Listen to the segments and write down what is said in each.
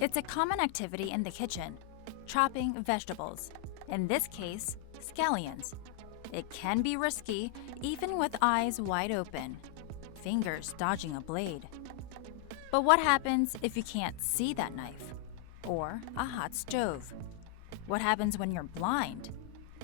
It's a common activity in the kitchen, chopping vegetables, in this case, scallions. It can be risky, even with eyes wide open, fingers dodging a blade. But what happens if you can't see that knife? Or a hot stove? What happens when you're blind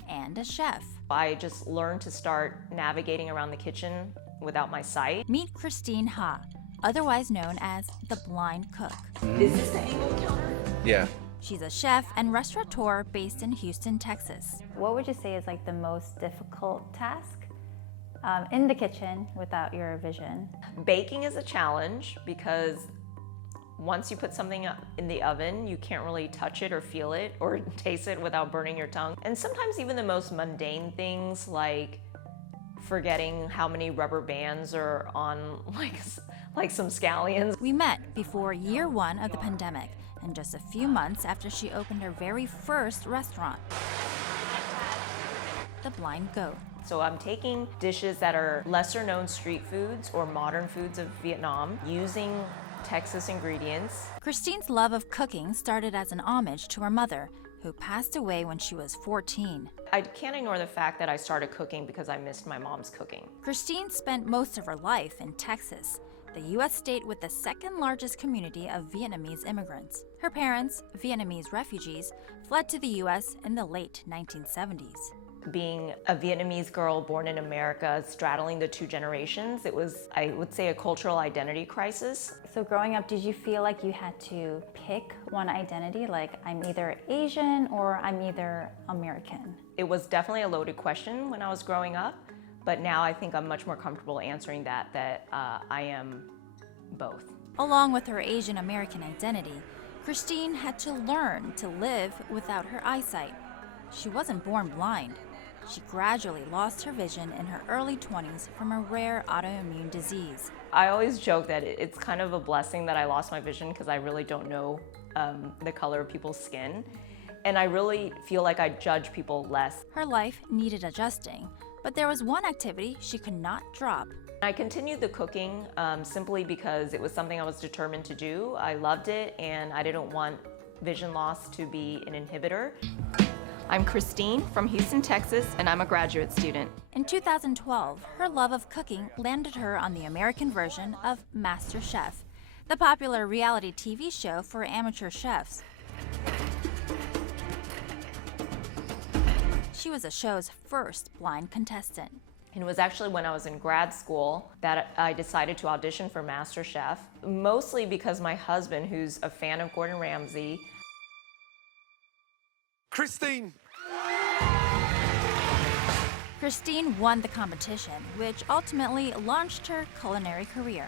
and a chef? I just learned to start navigating around the kitchen without my sight. Meet Christine Ha, otherwise known as the Blind Cook. Is this the angle counter? Yeah. She's a chef and restaurateur based in Houston, Texas. What would you say is like the most difficult task in the kitchen without your vision? Baking is a challenge because once you put something in the oven, you can't really touch it or feel it or taste it without burning your tongue. And sometimes even the most mundane things like forgetting how many rubber bands are on like some scallions. We met before year one of the pandemic and just a few months after she opened her very first restaurant, The Blind Goat. So I'm taking dishes that are lesser known street foods or modern foods of Vietnam using Texas ingredients. Christine's love of cooking started as an homage to her mother, who passed away when she was 14. I can't ignore the fact that I started cooking because I missed my mom's cooking. Christine spent most of her life in Texas, the U.S. state with the second largest community of Vietnamese immigrants. Her parents, Vietnamese refugees, fled to the U.S. in the late 1970s. Being a Vietnamese girl born in America, straddling the two generations, it was, I would say, a cultural identity crisis. So growing up, did you feel like you had to pick one identity, like I'm either Asian or I'm either American? It was definitely a loaded question when I was growing up, but now I think I'm much more comfortable answering that I am both. Along with her Asian American identity, Christine had to learn to live without her eyesight. She wasn't born blind. She gradually lost her vision in her early 20s from a rare autoimmune disease. I always joke that it's kind of a blessing that I lost my vision because I really don't know the color of people's skin. And I really feel like I judge people less. Her life needed adjusting, but there was one activity she could not drop. I continued the cooking simply because it was something I was determined to do. I loved it and I didn't want vision loss to be an inhibitor. I'm Christine from Houston, Texas, and I'm a graduate student. In 2012, her love of cooking landed her on the American version of Masterchef, the popular reality TV show for amateur chefs. She was the show's first blind contestant. And it was actually when I was in grad school that I decided to audition for Masterchef, mostly because my husband, who's a fan of Gordon Ramsay, Christine! Christine won the competition, which ultimately launched her culinary career.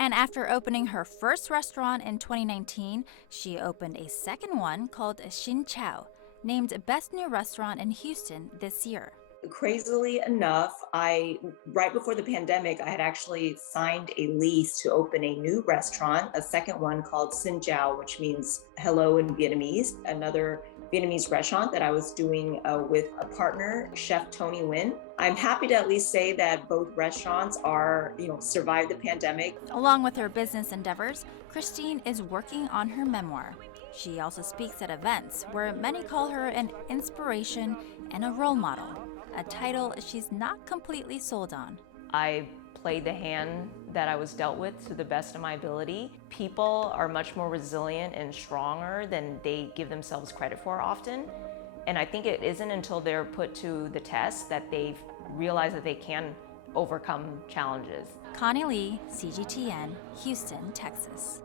And after opening her first restaurant in 2019, she opened a second one called Xin Chao, named Best New Restaurant in Houston this year. crazily enough, right before the pandemic, I had actually signed a lease to open a new restaurant, a second one called Xin Chao, which means hello in Vietnamese, another Vietnamese restaurant that I was doing with a partner, Chef Tony Nguyen. I'm happy to at least say that both restaurants are, survived the pandemic. Along with her business endeavors, Christine is working on her memoir. She also speaks at events where many call her an inspiration and a role model, a title she's not completely sold on. I played the hand that I was dealt with to the best of my ability. People are much more resilient and stronger than they give themselves credit for often. And I think it isn't until they're put to the test that they realize that they can overcome challenges. Connie Lee, CGTN, Houston, Texas.